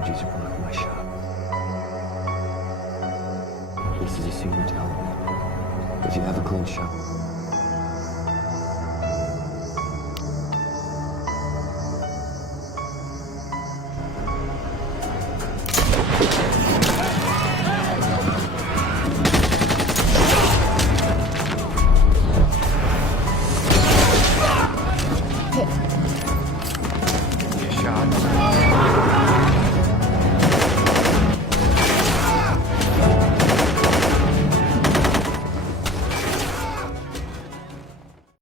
refugees who blocked my shop. This is a secret town. If you have a clean shop,